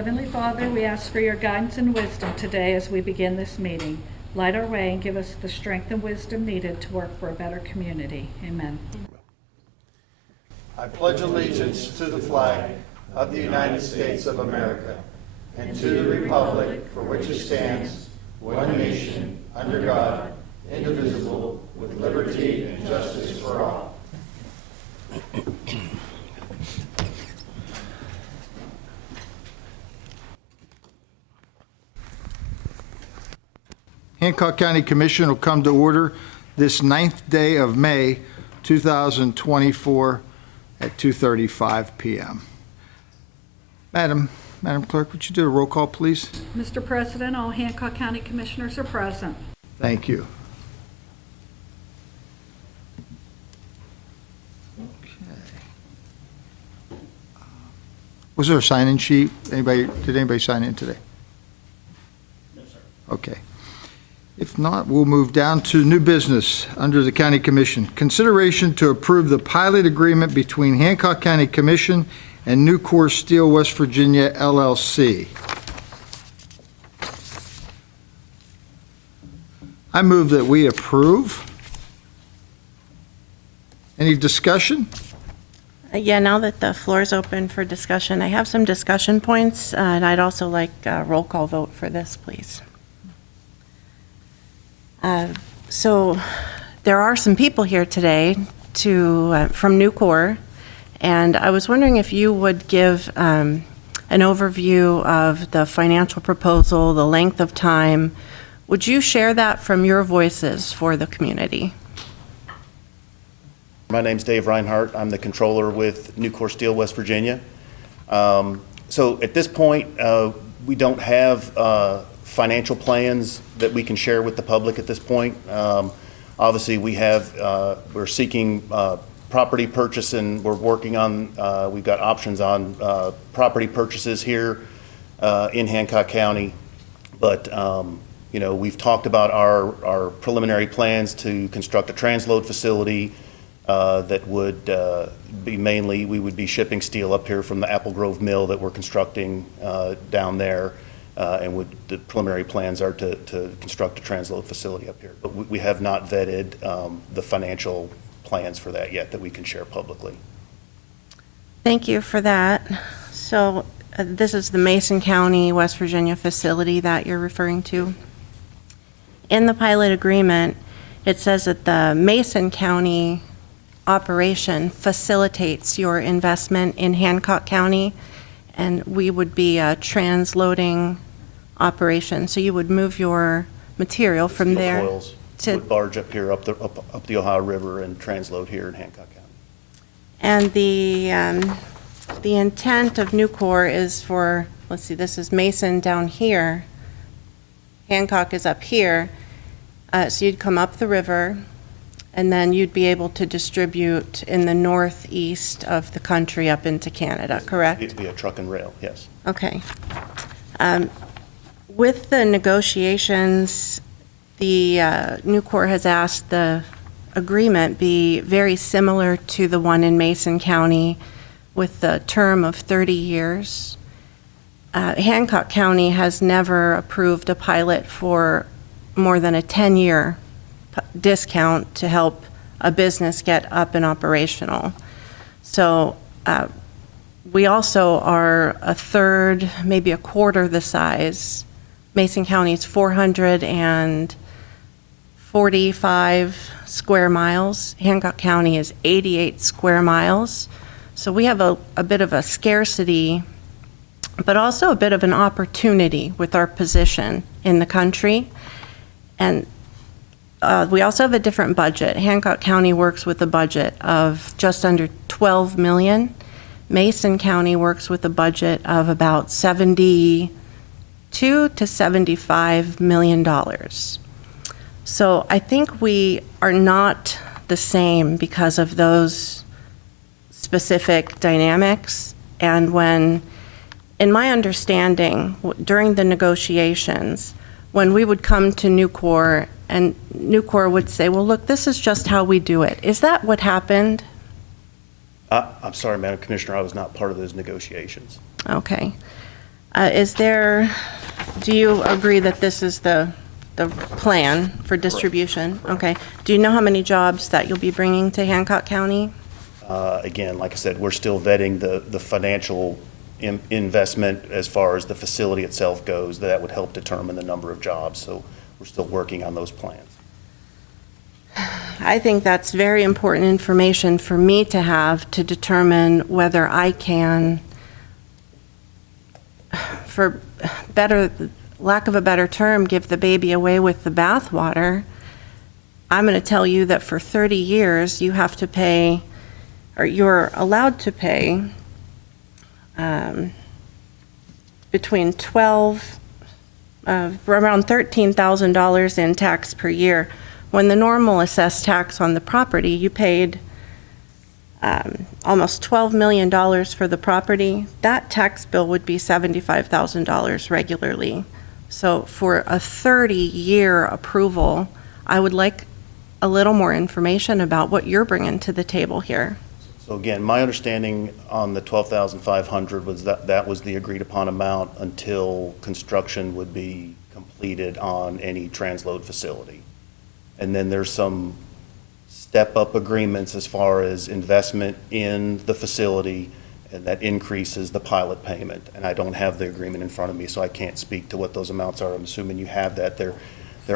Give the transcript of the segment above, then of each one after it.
Heavenly Father, we ask for your guidance and wisdom today as we begin this meeting. Light our way and give us the strength and wisdom needed to work for a better community. Amen. I pledge allegiance to the flag of the United States of America and to the republic for which it stands, one nation, under God, indivisible, with liberty and justice for all. Hancock County Commission will come to order this 9th day of May 2024 at 2:35 p.m. Madam Clerk, would you do a roll call, please? Mr. President, all Hancock County Commissioners are present. Thank you. Okay. Was there a sign-in sheet? Did anybody sign in today? No, sir. Okay. If not, we'll move down to new business under the County Commission. Consideration to approve the pilot agreement between Hancock County Commission and Nucor Steel West Virginia, LLC. I move that we approve. Any discussion? Yeah, now that the floor is open for discussion, I have some discussion points, and I'd also like a roll call vote for this, please. So there are some people here today from Nucor, and I was wondering if you would give an overview of the financial proposal, the length of time. Would you share that from your voices for the community? My name's Dave Reinhardt. I'm the controller with Nucor Steel West Virginia. So at this point, we don't have financial plans that we can share with the public at this point. Obviously, we're seeking property purchase, and we're working on, we've got options on property purchases here in Hancock County. But, we've talked about our preliminary plans to construct a transload facility that would be mainly, we would be shipping steel up here from the Apple Grove mill that we're constructing down there. And the preliminary plans are to construct a transload facility up here. But we have not vetted the financial plans for that yet that we can share publicly. Thank you for that. So this is the Mason County, West Virginia facility that you're referring to. In the pilot agreement, it says that the Mason County operation facilitates your investment in Hancock County, and we would be a transloading operation. So you would move your material from Steel there coils would barge up here, up the Ohio River, and transload here in Hancock County. And the intent of Nucor is for, let's see, this is Mason down here. Hancock is up here. So you'd come up the river, and then you'd be able to distribute in the northeast of the country up into Canada, correct? It'd be a truck and rail, yes. Okay. With the negotiations, the Nucor has asked the agreement be very similar to the one in Mason County with the term of 30 years. Hancock County has never approved a pilot for more than a 10-year discount to help a business get up and operational. So we also are a third, maybe a quarter the size. Mason County is 445 square miles. Hancock County is 88 square miles. So we have a bit of a scarcity, but also a bit of an opportunity with our position in the country. And we also have a different budget. Hancock County works with a budget of just under $12 million. Mason County works with a budget of about $72 to $75 million. So I think we are not the same because of those specific dynamics. And when, in my understanding, during the negotiations, when we would come to Nucor and Nucor would say, well, look, this is just how we do it. Is that what happened? I'm sorry, Madam Commissioner, I was not part of those negotiations. Okay. Do you agree that this is the plan for distribution? Okay. Do you know how many jobs that you'll be bringing to Hancock County? Again, like I said, we're still vetting the financial investment as far as the facility itself goes. That would help determine the number of jobs, so we're still working on those plans. I think that's very important information for me to have to determine whether I can, for lack of a better term, give the baby away with the bathwater. I'm going to tell you that for 30 years, you have to pay, or you're allowed to pay between around $13,000 in tax per year. When the normal assessed tax on the property, you paid almost $12 million for the property. That tax bill would be $75,000 regularly. So for a 30-year approval, I would like a little more information about what you're bringing to the table here. So again, my understanding on the $12,500 was that was the agreed upon amount until construction would be completed on any transload facility. And then there's some step-up agreements as far as investment in the facility, and that increases the pilot payment. And I don't have the agreement in front of me, so I can't speak to what those amounts are. I'm assuming you have that. There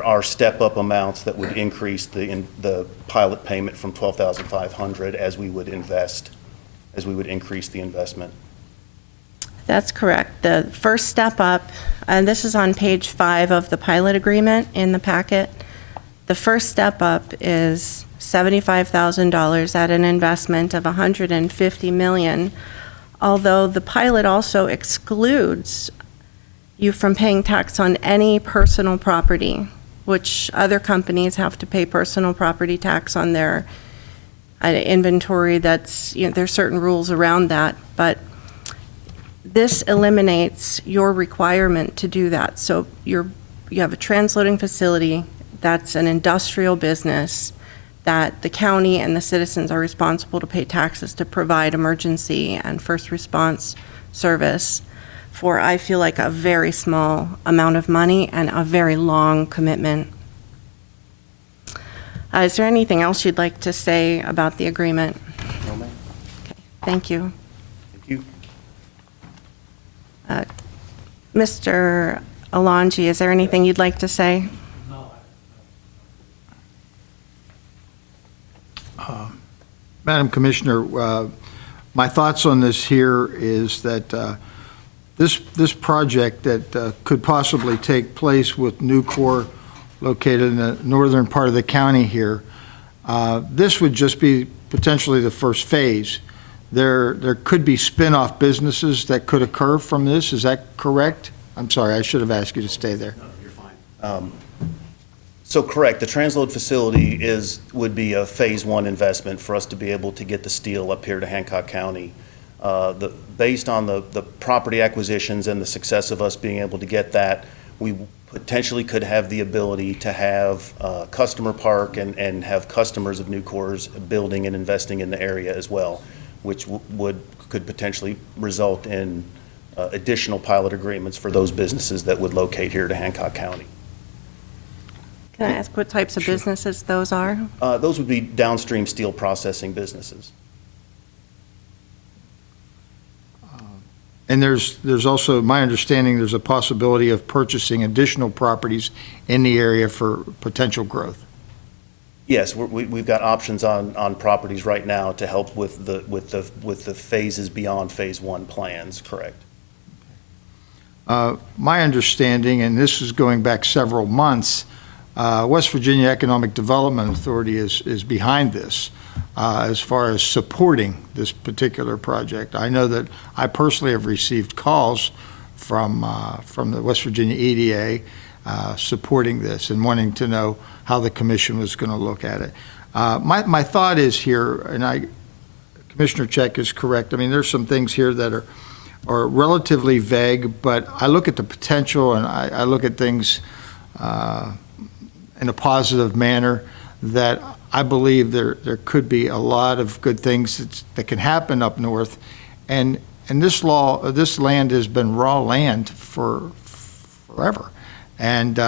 are step-up amounts that would increase the pilot payment from $12,500 as we would increase the investment. That's correct. The first step up, and this is on page 5 of the pilot agreement in the packet. The first step up is $75,000 at an investment of $150 million, although the pilot also excludes you from paying tax on any personal property, which other companies have to pay personal property tax on their inventory. There's certain rules around that, but this eliminates your requirement to do that. So you have a transloading facility that's an industrial business that the county and the citizens are responsible to pay taxes to provide emergency and first response service for, I feel like, a very small amount of money and a very long commitment. Is there anything else you'd like to say about the agreement? No, ma'am. Okay, thank you. Thank you. Mr. Alonji, is there anything you'd like to say? Madam Commissioner, my thoughts on this here is that this project that could possibly take place with Nucor located in the northern part of the county here, this would just be potentially the first phase. There could be spin-off businesses that could occur from this. Is that correct? I'm sorry, I should have asked you to stay there. No, you're fine. So correct, the transload facility would be a phase 1 investment for us to be able to get the steel up here to Hancock County. Based on the property acquisitions and the success of us being able to get that, we potentially could have the ability to have a customer park and have customers of Nucor's building and investing in the area as well, which could potentially result in additional pilot agreements for those businesses that would locate here to Hancock County. Can I ask what types of businesses those are? Those would be downstream steel processing businesses. And there's also, my understanding, there's a possibility of purchasing additional properties in the area for potential growth. Yes, we've got options on properties right now to help with the phases beyond phase 1 plans, correct? My understanding, and this is going back several months, West Virginia Economic Development Authority is behind this as far as supporting this particular project. I know that I personally have received calls from the West Virginia EDA supporting this and wanting to know how the commission was going to look at it. My thought is here, and Commissioner Check is correct. I mean, there's some things here that are relatively vague, but I look at the potential and I look at things in a positive manner, that I believe there could be a lot of good things that can happen up north. And And this land has been raw land for forever. And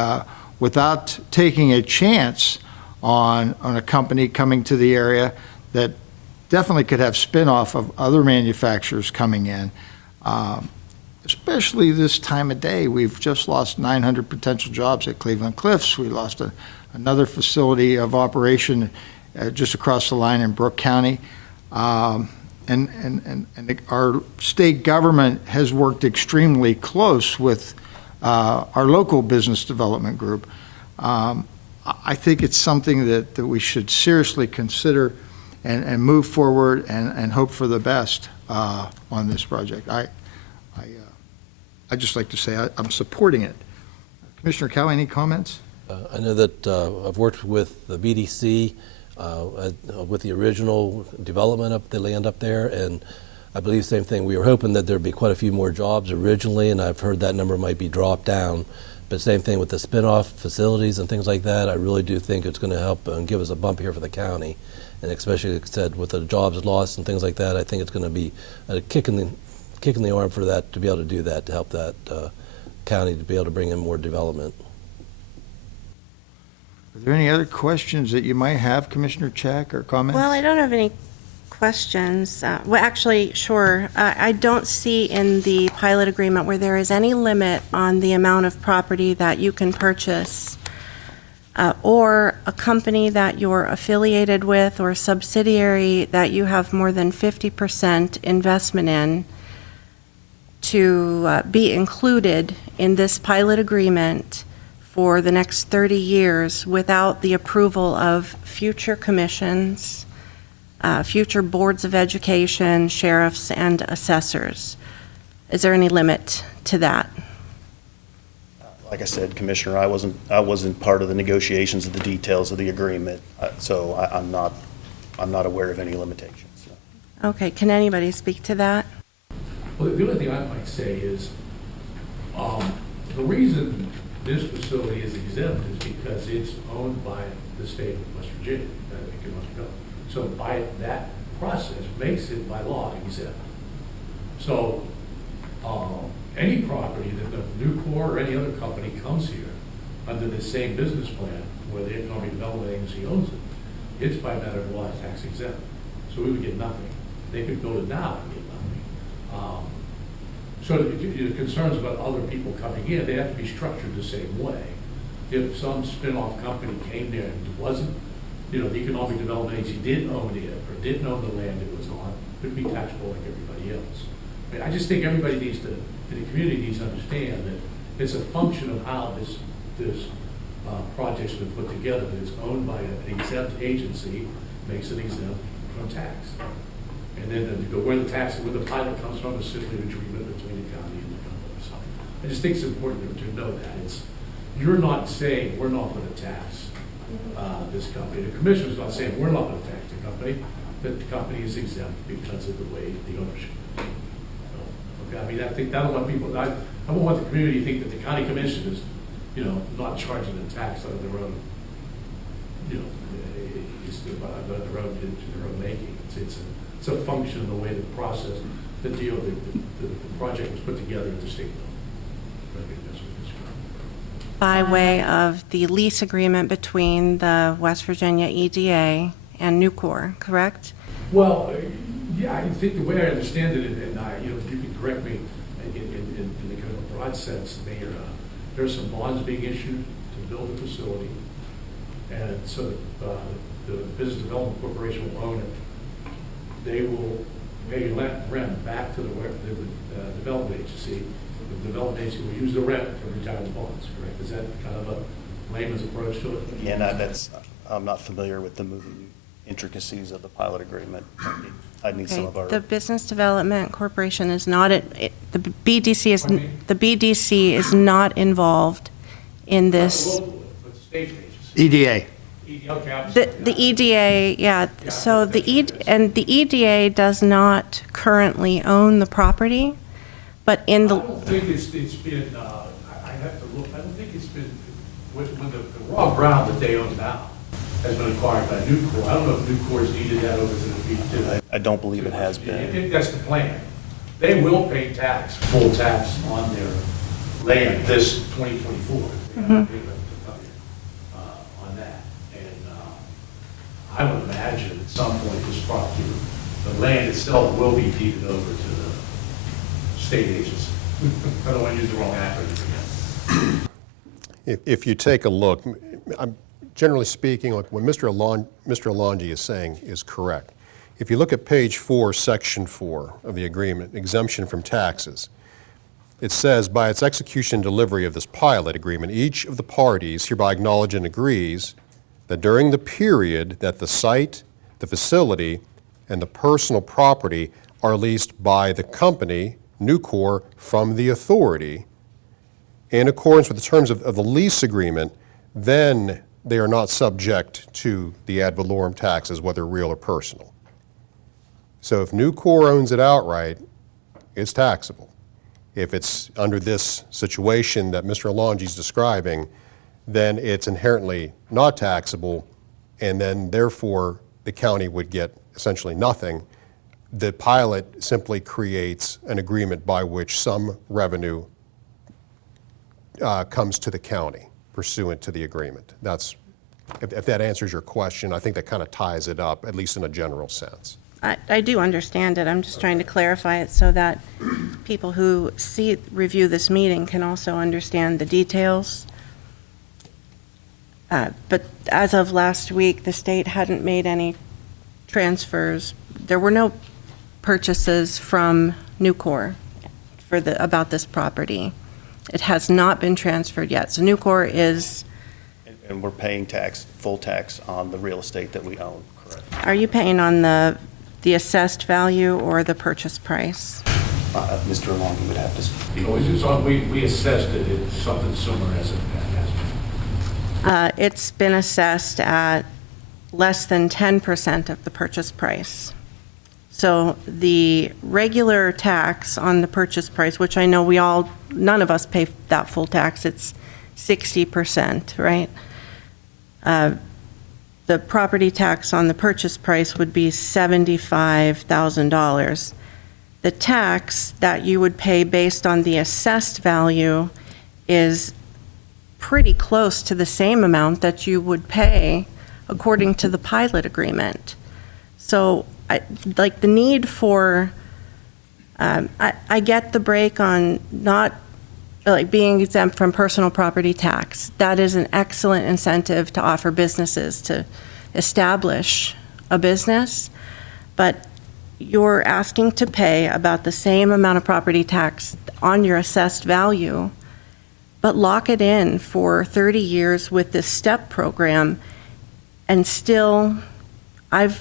without taking a chance on a company coming to the area that definitely could have spin-off of other manufacturers coming in, especially this time of day. We've just lost 900 potential jobs at Cleveland Cliffs. We lost another facility of operation just across the line in Brooke County. And our state government has worked extremely close with our local business development group. I think it's something that we should seriously consider and move forward and hope for the best on this project. I'd just like to say I'm supporting it. Commissioner Cowie, any comments? I know that I've worked with the BDC with the original development of the land up there, and I believe the same thing. We were hoping that there'd be quite a few more jobs originally, and I've heard that number might be dropped down. But same thing with the spin-off facilities and things like that. I really do think it's going to help and give us a bump here for the county, and especially, like I said, with the jobs lost and things like that, I think it's going to be a kick in the arm for that, to be able to do that, to help that county to be able to bring in more development. Are there any other questions that you might have, Commissioner Chack, or comments? Well, I don't have any questions. Well, actually, sure. I don't see in the pilot agreement where there is any limit on the amount of property that you can purchase, or a company that you're affiliated with or subsidiary that you have more than 50% investment in to be included in this pilot agreement for the next 30 years without the approval of future commissions, future boards of education, sheriffs, and assessors. Is there any limit to that? Like I said, Commissioner, I wasn't part of the negotiations of the details of the agreement, so I'm not aware of any limitations. Okay, can anybody speak to that? Well, the only thing I might say is, the reason this facility is exempt is because it's owned by the state of West Virginia. I think it must go. So by that process makes it by law exempt. So any property that the Nucor or any other company comes here under the same business plan where the Economic Development Agency owns it, it's by matter of law tax exempt. So we would get nothing. They could build it now and get nothing. So the concerns about other people coming in, they have to be structured the same way. If some spin-off company came there and wasn't, the Economic Development Agency didn't own it or didn't own the land it was on, it would be taxable like everybody else. I just think everybody needs to, the community needs to understand that it's a function of how this project's been put together, that it's owned by an exempt agency, makes it exempt from tax. And then where the pilot comes from is simply the agreement between the county and the company. So I just think it's important to know that. You're not saying we're not going to tax this company. The commissioner's not saying we're not going to tax the company, but the company is exempt because of the way the ownership is. So, okay, I think I don't want people, I don't want the community to think that the county commission is, not charging the tax out of their own, it's their own making. It's a function of the way the process, the project was put together at the state level. By way of the lease agreement between the West Virginia EDA and Nucor, correct? Well, yeah, I think the way I understand it, and you can correct me in the kind of broad sense, there's some bonds being issued to build the facility, and so the Business Development Corporation will own it. They will pay rent back to the development agency. The development agency will use the rent to retire the bonds, correct? Is that kind of a layman's approach to it? Yeah, I'm not familiar with the moving intricacies of the pilot agreement. I need some of our. The Business Development Corporation is not, the BDC is not involved in this. EDA. The EDA, yeah, so the EDA does not currently own the property, but in the. I don't think it's been, I have to look, I don't think it's been, when the raw ground that they own now has been acquired by Nucor. I don't know if Nucor's needed that over to the. I don't believe it has been. That's the plan. they will pay tax, full tax on their land this 2024. They have to pay them to come in on that. And I would imagine at some point this property, the land itself will be deeded over to the state agency. I don't want to use the wrong acronym again. If you take a look, generally speaking, like what Mr. Alonji is saying is correct. If you look at page 4, section 4 of the agreement, exemption from taxes, it says, by its execution and delivery of this pilot agreement, each of the parties hereby acknowledge and agrees that during the period that the site, the facility, and the personal property are leased by the company, Nucor, from the authority, in accordance with the terms of the lease agreement, then they are not subject to the ad valorem taxes, whether real or personal. So if Nucor owns it outright, it's taxable. If it's under this situation that Mr. Alonji is describing, then it's inherently not taxable, and then therefore the county would get essentially nothing. The pilot simply creates an agreement by which some revenue comes to the county pursuant to the agreement. That's, if that answers your question, I think that kind of ties it up, at least in a general sense. I do understand it. I'm just trying to clarify it so that people who review this meeting can also understand the details. But as of last week, the state hadn't made any transfers. There were no purchases from Nucor about this property. It has not been transferred yet. So Nucor is... And we're paying full tax on the real estate that we own, correct? Are you paying on the assessed value or the purchase price? Mr. Alonji would have to speak. We assessed it, it's something similar as it has been. It's been assessed at less than 10% of the purchase price. So the regular tax on the purchase price, which I know none of us pay that full tax, it's 60%, right? The property tax on the purchase price would be $75,000. The tax that you would pay based on the assessed value is pretty close to the same amount that you would pay according to the pilot agreement. So the need for, I get the break on not being exempt from personal property tax. That is an excellent incentive to offer businesses to establish a business, but you're asking to pay about the same amount of property tax on your assessed value, but lock it in for 30 years with this STEP program, and still, I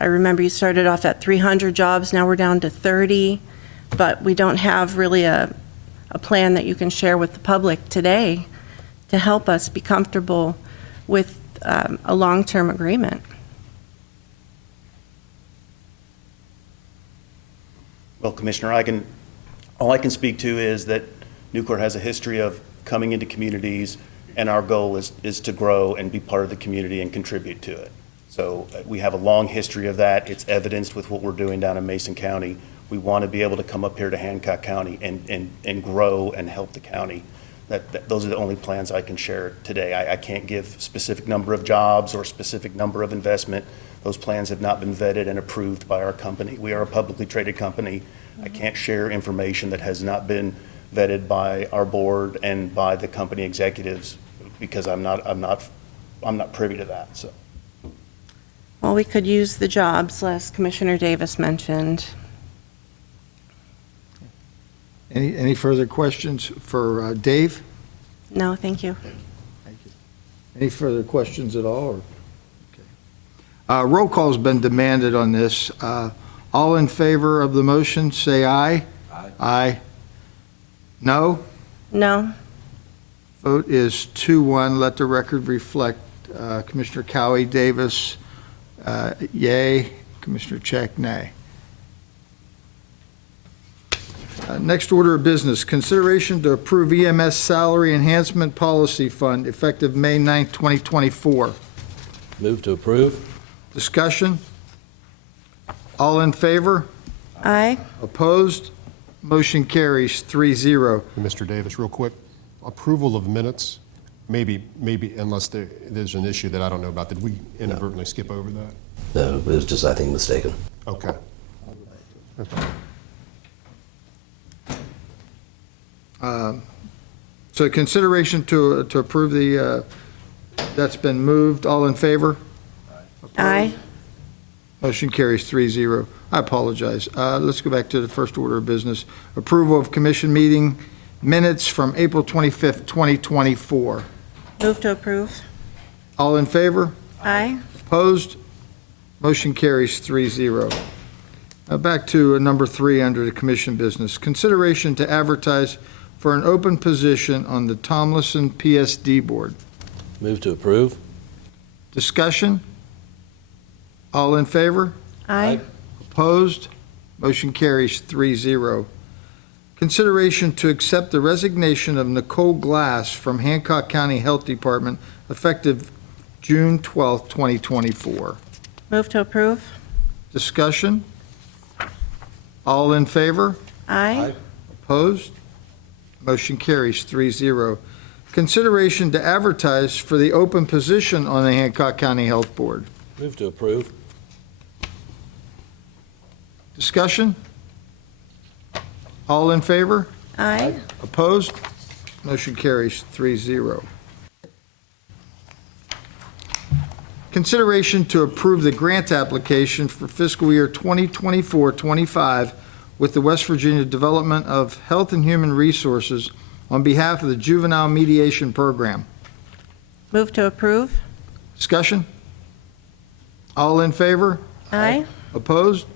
remember you started off at 300 jobs, now we're down to 30, but we don't have really a plan that you can share with the public today to help us be comfortable with a long-term agreement. Well, Commissioner, all I can speak to is that Nucor has a history of coming into communities, and our goal is to grow and be part of the community and contribute to it. So we have a long history of that. It's evidenced with what we're doing down in Mason County. We want to be able to come up here to Hancock County and grow and help the county. Those are the only plans I can share today. I can't give specific number of jobs or specific number of investment. Those plans have not been vetted and approved by our company. We are a publicly traded company. I can't share information that has not been vetted by our board and by the company executives because I'm not privy to that. So. Well, we could use the jobs, as Commissioner Davis mentioned. Any further questions for Dave? No, thank you. Thank you. Any further questions at all? Okay. Roll call's been demanded on this. All in favor of the motion, say aye. Aye. Aye. No? No. Vote is 2-1. Let the record reflect Commissioner Cowie Davis, yay. Commissioner Check, nay. Next order of business, consideration to approve EMS Salary Enhancement Policy Fund effective May 9th, 2024. Move to approve. Discussion? All in favor? Aye. Opposed? Motion carries 3-0. Mr. Davis, real quick, approval of minutes, maybe unless there's an issue that I don't know about. Did we inadvertently skip over that? No, it was just, I think, mistaken. Okay. So consideration to approve that's been moved. All in favor? Aye. Motion carries 3-0. I apologize. Let's go back to the first order of business. Approval of commission meeting minutes from April 25th, 2024. Move to approve. All in favor? Aye. Opposed? Motion carries 3-0. Back to number 3 under the commission business. Consideration to advertise for an open position on the Tomlinson PSD Board. Move to approve. Discussion? All in favor? Aye. Opposed? Motion carries 3-0. Consideration to accept the resignation of Nicole Glass from Hancock County Health Department effective June 12th, 2024. Move to approve. Discussion? All in favor? Aye. Opposed? Motion carries 3-0. Consideration to advertise for the open position on the Hancock County Health Board. Move to approve. Discussion? All in favor? Aye. Opposed? Motion carries 3-0. Consideration to approve the grant application for fiscal year 2024-25 with the West Virginia Development of Health and Human Resources on behalf of the Juvenile Mediation Program. Move to approve. Discussion? All in favor? Aye. Opposed?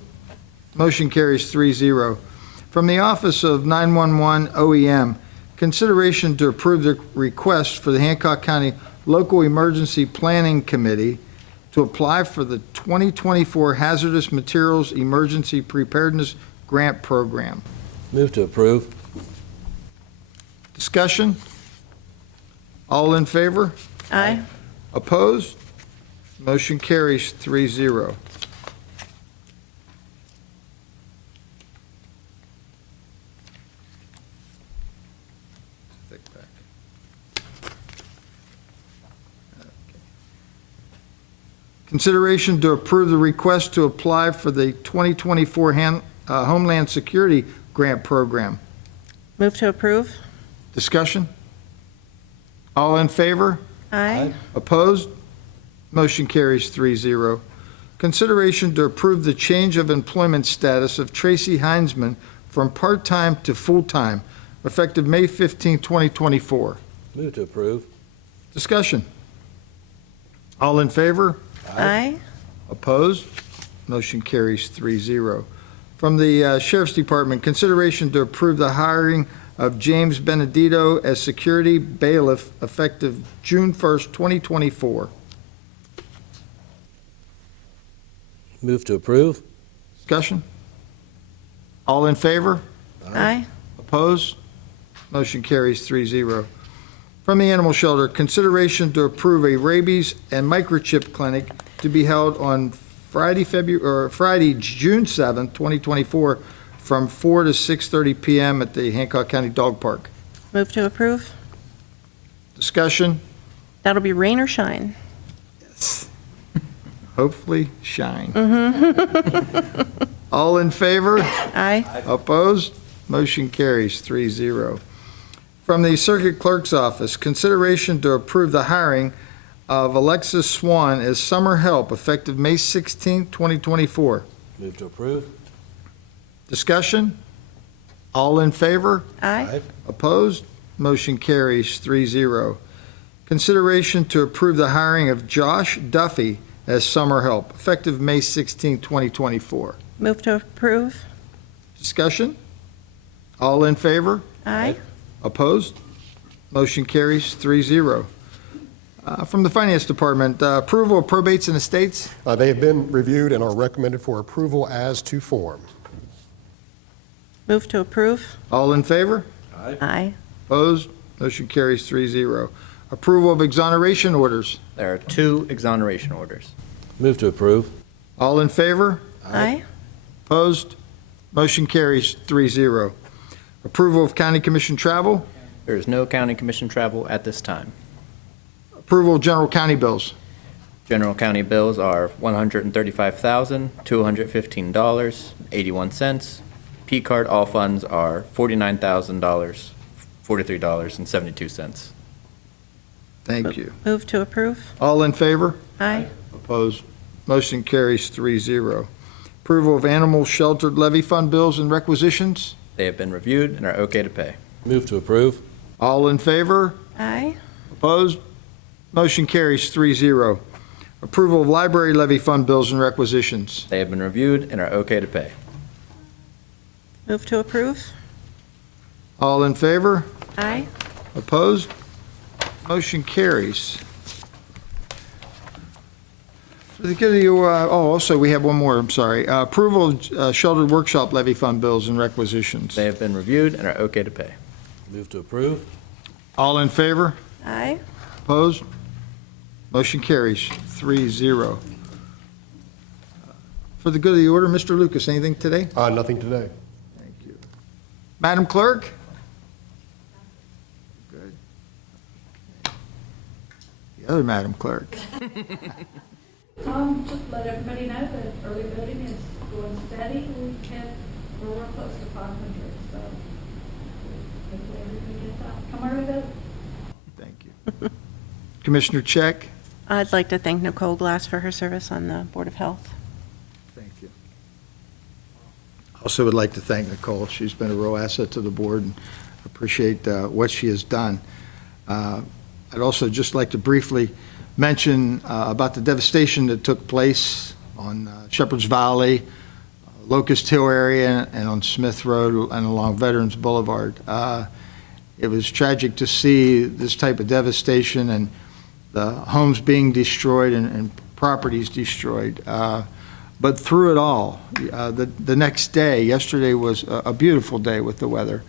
Motion carries 3-0. From the Office of 911 OEM, consideration to approve the request for the Hancock County Local Emergency Planning Committee to apply for the 2024 Hazardous Materials Emergency Preparedness Grant Program. Move to approve. Discussion? All in favor? Aye. Opposed? Motion carries 3-0. Consideration to approve the request to apply for the 2024 Homeland Security Grant Program. Move to approve. Discussion? All in favor? Aye. Opposed? Motion carries 3-0. Consideration to approve the change of employment status of Tracy Heinzman from part-time to full-time, effective May 15, 2024. Move to approve. Discussion? All in favor? Aye. Opposed? Motion carries 3-0. From the Sheriff's Department, consideration to approve the hiring of James Benedito as security bailiff effective June 1st, 2024. Move to approve. Discussion? All in favor? Aye. Opposed? Motion carries 3-0. From the Animal Shelter, consideration to approve a rabies and microchip clinic to be held on Friday, June 7th, 2024, from 4 to 6:30 p.m. at the Hancock County Dog Park. Move to approve. Discussion? That'll be rain or shine. Yes. Hopefully, shine. All in favor? Aye. Opposed? Motion carries 3-0. From the Circuit Clerk's Office, consideration to approve the hiring of Alexis Swan as summer help effective May 16, 2024. Move to approve. Discussion? All in favor? Aye. Opposed? Motion carries 3-0. Consideration to approve the hiring of Josh Duffy as summer help effective May 16, 2024. Move to approve. Discussion? All in favor? Aye. Opposed? Motion carries 3-0. From the Finance Department, approval of probates and estates. They have been reviewed and are recommended for approval as to form. Move to approve. All in favor? Aye. Opposed? Motion carries 3-0. Approval of exoneration orders. There are 2 exoneration orders. Move to approve. All in favor? Aye. Opposed? Motion carries 3-0. Approval of county commission travel. There is no county commission travel at this time. Approval of general county bills. General county bills are $135,215.81. P-card all funds are $49,000, $43.72. Thank you. Move to approve. All in favor? Aye. Opposed? Motion carries 3-0. Approval of animal sheltered levy fund bills and requisitions. They have been reviewed and are okay to pay. Move to approve. All in favor? Aye. Opposed? Motion carries 3-0. Approval of library levy fund bills and requisitions. They have been reviewed and are okay to pay. Move to approve. All in favor? Aye. Opposed? Motion carries. For the good of you, also, we have one more, I'm sorry. Approval of sheltered workshop levy fund bills and requisitions. They have been reviewed and are okay to pay. Move to approve. All in favor? Aye. Opposed? Motion carries 3-0. For the good of the order, Mr. Lucas, anything today? Nothing today. Thank you. Madam Clerk? Good. The other Madam Clerk. Just let everybody know that early voting is going steady. We're close to 500, so hopefully everybody gets out. Come early vote. Thank you. Commissioner Check? I'd like to thank Nicole Glass for her service on the Board of Health. Thank you. Also would like to thank Nicole. She's been a real asset to the board and appreciate what she has done. I'd also just like to briefly mention about the devastation that took place on Shepherd's Valley, Locust Hill area, and on Smith Road and along Veterans Boulevard. It was tragic to see this type of devastation and the homes being destroyed and properties destroyed. But through it all, the next day, yesterday was a beautiful day with the weather.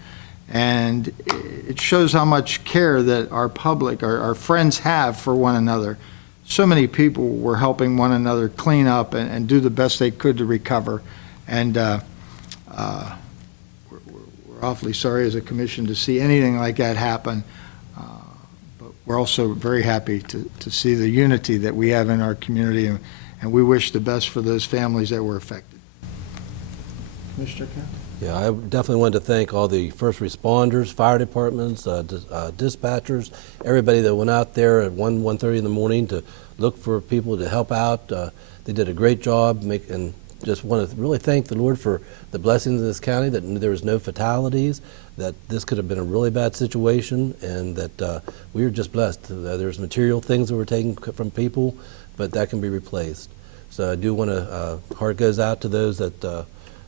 And it shows how much care that our public, our friends have for one another. So many people were helping one another clean up and do the best they could to recover. And we're awfully sorry as a commission to see anything like that happen. But we're also very happy to see the unity that we have in our community, and we wish the best for those families that were affected. Commissioner Kent? Yeah, I definitely wanted to thank all the first responders, fire departments, dispatchers, everybody that went out there at 1:30 in the morning to look for people to help out. They did a great job, and just want to really thank the Lord for the blessings in this county, that there was no fatalities, that this could have been a really bad situation, and that we were just blessed. There's material things that were taken from people, but that can be replaced. So I do want to, heart goes out to those that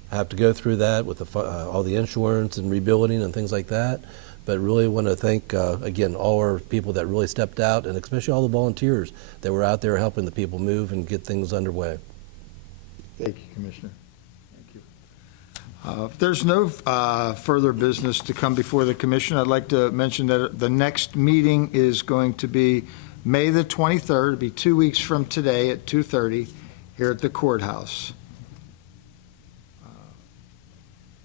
have to go through that with all the insurance and rebuilding and things like that. But really want to thank, again, all our people that really stepped out, and especially all the volunteers that were out there helping the people move and get things underway. Thank you, Commissioner. Thank you. If there's no further business to come before the commission, I'd like to mention that the next meeting is going to be May the 23rd. It'll be 2 weeks from today at 2:30 here at the courthouse.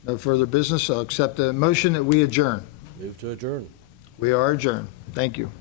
No further business. I'll accept a motion that we adjourn. Move to adjourn. We are adjourned. Thank you.